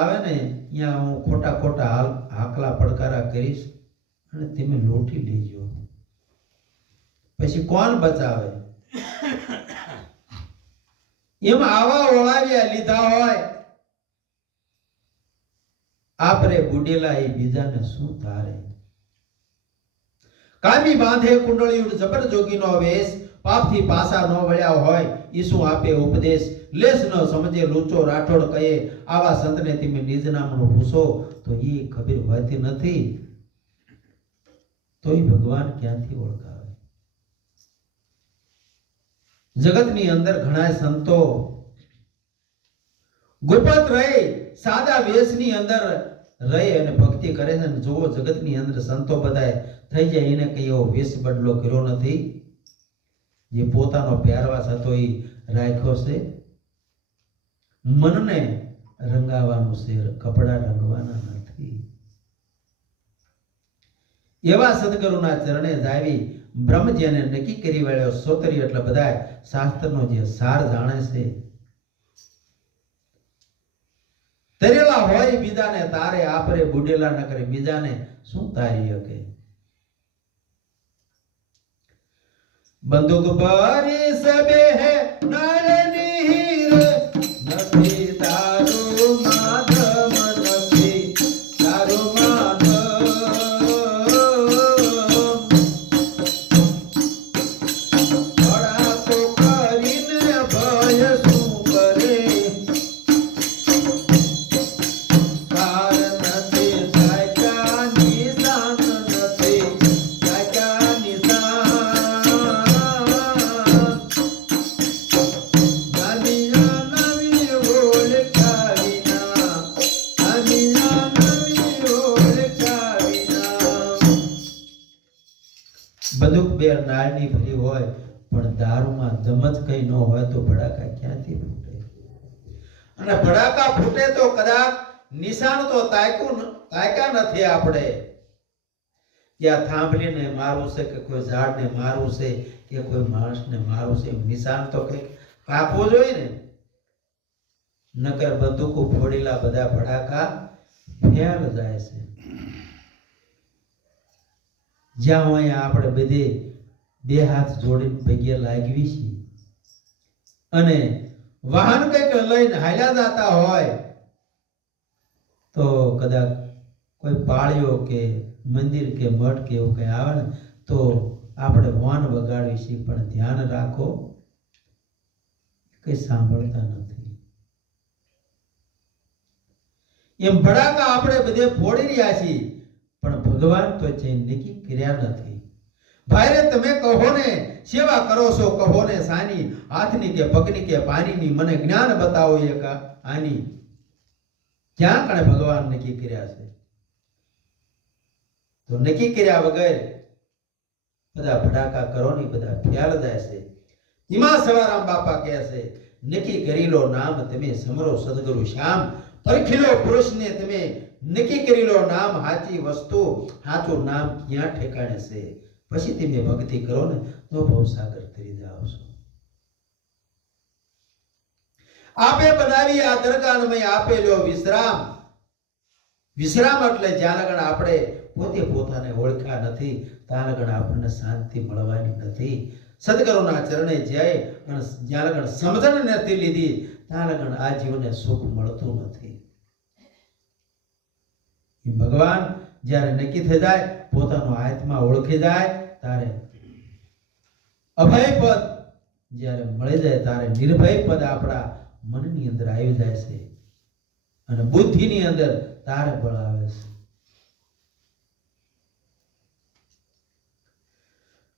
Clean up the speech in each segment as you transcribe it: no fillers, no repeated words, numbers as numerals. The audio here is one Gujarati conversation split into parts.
આવે ને ત્યાં હું ખોટા ખોટા હાકલા પડકારા કરીશ અને તમે લોટી લેજો. પછી કોણ બચાવે? એમ આવા ઓળાવ્યા લીધા હોય આપરે બુડેલા એ બીજાને શું તારે? કામી બાંધે કુંડળીયું જબર જોગીનો વેશ, પાપથી પાસા ન વળ્યા હોય ઈસુ આપે ઉપદેશ. લેસ ન સમજે લૂચો રાઠોડ કહે, આવા સંતને તમે નિજ નામનો પૂછો તો એ ખબર હોતી નથી, તોય ભગવાન ક્યાંથી ઓળખાવે? જગતની અંદર ઘણા સંતો ગુપત રહી સાદા વેશની અંદર રહી અને ભક્તિ કરે છે. જુઓ જગતની અંદર સંતો બધાય થઈ જાય એને કઈ એવો વેશ બદલો કર્યો નથી. જે પોતાનો પહેરવાશ હતો એ રાખ્યો છે. મનને રંગાવાનું છે, કપડા રંગવાના નથી. એવા સદગુરુના ચરણે જાવી બ્રહ્મ જેને નક્કી કરી વાળ્યો સોતરી એટલે બધા શાસ્ત્રનો જે સાર જાણે છે. તરેલા હોય બીજાને તારે, આપરે બુડેલા ન કરે બીજાને શું તારી શકે? બંદૂક ભરી સબે હે નાળની હીર, નથી તારું માધમ, નથી તારું માધમ. ભડાકો કરીને ભય શું કરે? તાર નથી સાચા નિશાન, નથી સાચા નિશાન. બંદૂક બે નાળની ભરી હોય પણ દારૂમાં દમ જ કઈ ન હોય તો ભડાકા ક્યાંથી ફૂટે? અને ભડાકા ફૂટે તો કદાચ નિશાન તો તાક્યા નથી. આપણે ત્યાં થાંભલીને મારવું છે કે કોઈ ઝાડને મારવું છે કે કોઈ માણસને મારવું છે, નિશાન તો કઈક કાપવું જોઈએ ને. નકર બંદૂકો ફોડેલા બધા ભડાકા ફેલ જાય છે. જ્યાં હોય આપણે બધે બે હાથ જોડીને પગે લાગવી છીએ અને વાહન કઈક લઈને હાલ્યા જતા હોય તો કદાચ કોઈ પાળીઓ કે મંદિર કે મઠ કે એવું કઈ આવે ને તો આપણે હોર્ન વગાડવી છીએ, પણ ધ્યાન રાખો કઈ સાંભળતા નથી. એમ ભડાકા આપણે બધે ફોડી રહ્યા છીએ પણ ભગવાન તો નક્કી કર્યા નથી. ભાઈ તમે કહો ને સેવા કરો છો, કહો ને સાની, હાથની કે પગની કે પાણીની, મને જ્ઞાન બતાવો એક આની. ક્યાં કણે ભગવાન નક્કી કર્યા છે? તો નક્કી કર્યા વગર બધા ભડાકા કરો ને બધા ફેલ જાય છે. એમાં સવારામ બાપા કહે છે, નક્કી કરી લો નામ તમે સમરો સદગુરુ શ્યામ, પરખી લો પુરુષને તમે નક્કી કરી લો નામ, સાચી વસ્તુ સાચું નામ ક્યાં ઠેકાણે છે. પછી તમે ભક્તિ કરો ને તો ભવસાગર તરી જાઓ છો. આપે બનાવી આ દરગાહમાં આપેલો વિશ્રામ. વિશ્રામ એટલે જ્યાં લગન આપણે પોતે પોતાને ઓળખ્યા નથી ત્યાં લગન આપણને શાંતિ મળવાની નથી. સદગુરુના ચરણે જાય અને જ્યાં લગન સમજણ નથી લીધી ત્યાં લગન આ જીવનને સુખ મળતું નથી. ભગવાન જ્યારે નક્કી થઈ જાય, પોતાનો આત્મા ઓળખી જાય, ત્યારે અભય પદ જ્યારે મળી જાય ત્યારે નિર્ભય પદ આપણા મનની અંદર આવી જાય છે અને બુદ્ધિની અંદર તારે બળ આવે છે.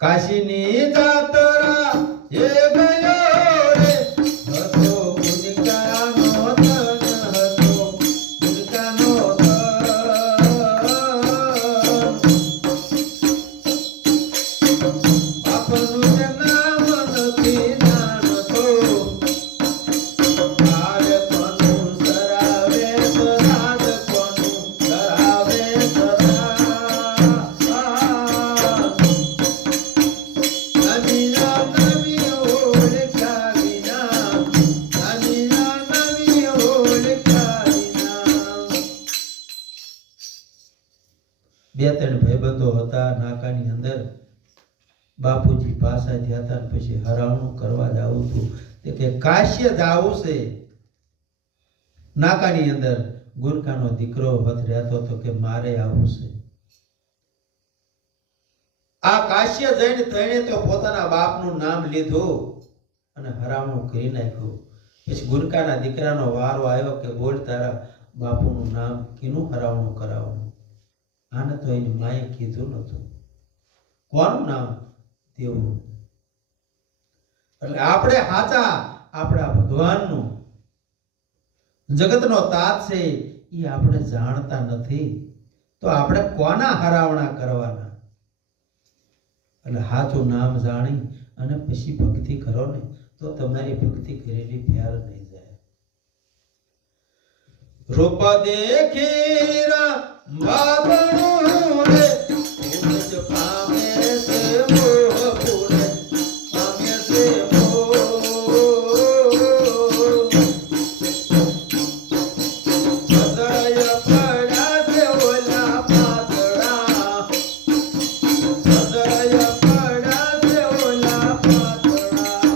કાશીની જાતરા એ ગયો રે, હતો ગુણગાનો ધન, હતો ગુણગાનો ધન. બાપનું નામ નથી જાણતો, બાળકોનું સરાવે સરાજ, કોનું સરાવે સરાજ. નવી નવી બે ત્રણ ભાઈબંધો હતા નાકાની અંદર. બાપુજી પાછા થયા હતા ને પછી હરાવણું કરવા જાવું હતું. તે કે કાશ્ય જાવું છે. નાકાની અંદર ગુરકાનો દીકરો વધ રહેતો હતો કે મારે આવું છે. આ કાશ્ય જઈને તેણે તો પોતાના બાપનું નામ લીધું અને હરાવણું કરી નાખ્યું. પછી ગુરકાના દીકરાનો વારો આવ્યો કે બોલ તારા બાપુનું નામ કીનું હરાવણું કરાવવાનું. આને તો એની માએ કીધું નતું. કોનું નામ? દેવું. એટલે આપણે હાચા આપણા ભગવાનનું જગતનો તાત છે એ આપણે જાણતા નથી તો આપણે કોના હરાવણા કરવાના? એટલે હાચું નામ જાણી અને પછી ભક્તિ કરો ને તો તમારી ભક્તિ કરેલી ફેર નહીં જાય. રૂપ દેખી બાબણું રે પૂજ પામે છે મોહ પૂરે પામે છે મોહ. હૃદય પડ્યા છે ઓલા પાતળા, હૃદય પડ્યા છે ઓલા પાતળા.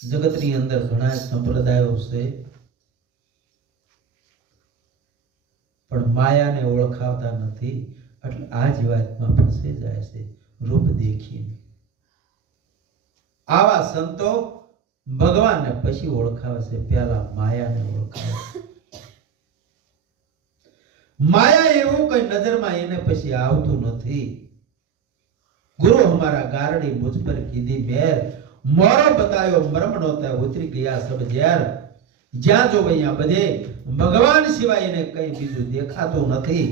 જગતની અંદર ઘણા સંપ્રદાયો છે પણ માયાને ઓળખાવતા નથી એટલે આ જીવાતમાં ફસી જાય છે રૂપ દેખીને. આવા સંતો ભગવાનને પછી ઓળખાવે છે, પહેલા માયાને ઓળખાવે છે. માયા એવું કઈ નજરમાં એને પછી આવતું નથી. ગુરુ હમારા ગારડી મુझ પર કીધી મેર, મોરો બતાયો મર્મ નોતા ઉતરી ગયા સબ ઝેર. જ્યાં જો અહીંયા બધે ભગવાન સિવાય એને કઈ બીજું દેખાતું નથી.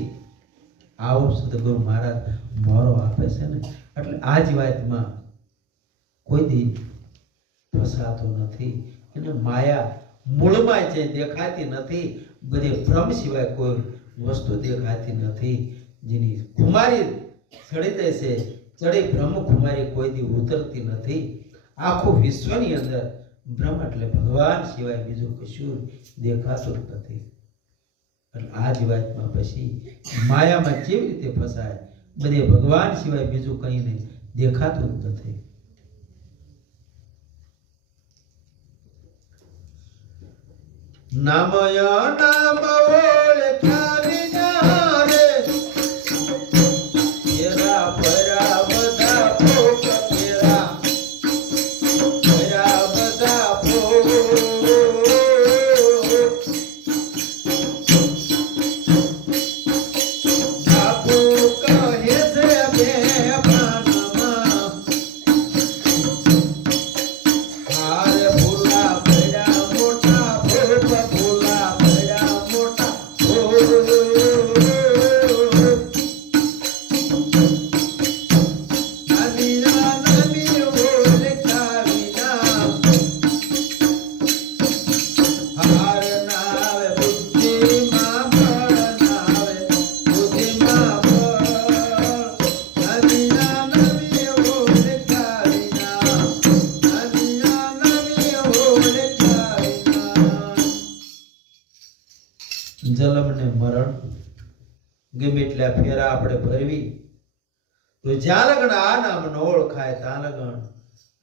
આવો સદગુરુ મહારાજ મોરો આપે છે ને એટલે આ જ વાતમાં કોઈ દી ફસાતો નથી. એને માયા મૂળમાં જે દેખાતી નથી, બધે ભ્રમ સિવાય કોઈ વસ્તુ દેખાતી નથી. જેની ખુમારી ચડી જાય છે ચડી બ્રહ્મ ખુમારી કોઈ દી ઉતરતી નથી. આખું વિશ્વની અંદર બ્રહ્મ એટલે ભગવાન સિવાય બીજું કશું દેખાતું નથી. એટલે આ જ વાતમાં પછી માયામાં કેવી રીતે ફસાય? બધે ભગવાન સિવાય બીજું કંઈ નહીં દેખાતું જ નથી. નામય નામ ઓળખ્યા વિના રે તેરા પરા બધા ભોગ તેરા પરા બધા ભોગ. બાપુ કહે છે બે પાનમાં હાર ભૂલા ભર્યા મોટા ભોગ ભૂલા ભર્યા મોટા ભોગ. નાનિયા નાની ઓળખ્યા વિના હાર ના આવે બુદ્ધિમાં બળ ના આવે બુદ્ધિમાં બળ. નાનિયા નાની ઓળખ્યા વિના નાનિયા નાની ઓળખ્યા વિના. જન્મ ને મરણ ગમે એટલા ફેરા આપણે ભરવી તો જ્યાં લગન આ નામ ન ઓળખાય ત્યાં લગન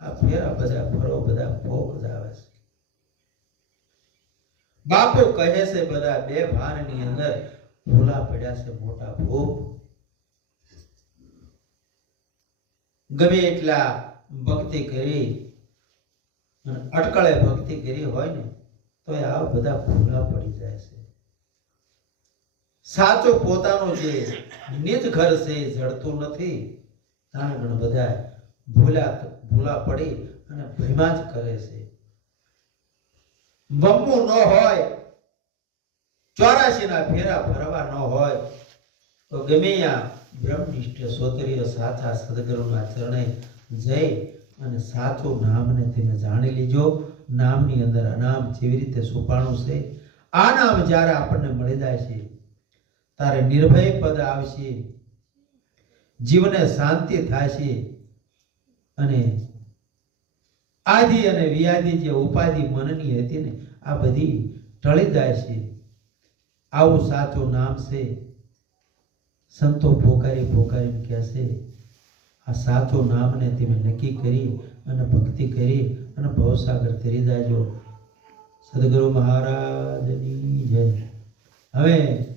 આ ફેરા બધા ફરો બધા ભોગ જ આવે છે. બાપુ કહે છે બધા બે ભાનની અંદર ભૂલા પડ્યા છે મોટા ભોગ. ગમે એટલા ભક્તિ કરી અને અટકળે ભક્તિ કરી હોય ને તો આ બધા ભૂલા પડી જાય છે. સાચો પોતાનું જે નિજ ઘર છે એ જડતું નથી. ત્યાં ઘણા બધા ભૂલા પડી અને ભયમાં જ કરે છે. બમવું ન હોય, 84 ના ફેરા ફરવા ન હોય તો ગમે ત્યાં બ્રહ્મનિષ્ઠ સોતરીય સાચા સદગુરુના ચરણે જઈ અને સાચું નામને તમે જાણી લીજો. નામની અંદર અનામ જેવી રીતે છુપાણું છે. આ નામ જ્યારે આપણને મળી જાય છે તારે નિર્ભય પદ આવશે, જીવને શાંતિ થશે અને આદિ અને વ્યાધિ જે ઉપાધિ મનની હતી ને આ બધી ટળી જાય છે. આવું સાચું નામ છે. સંતો પોકારી પોકારીને કહેશે આ સાચું નામને તમે નક્કી કરી અને ભક્તિ કરી અને ભવસાગર તરી જાજો. સદગુરુ મહારાજની જય. હવે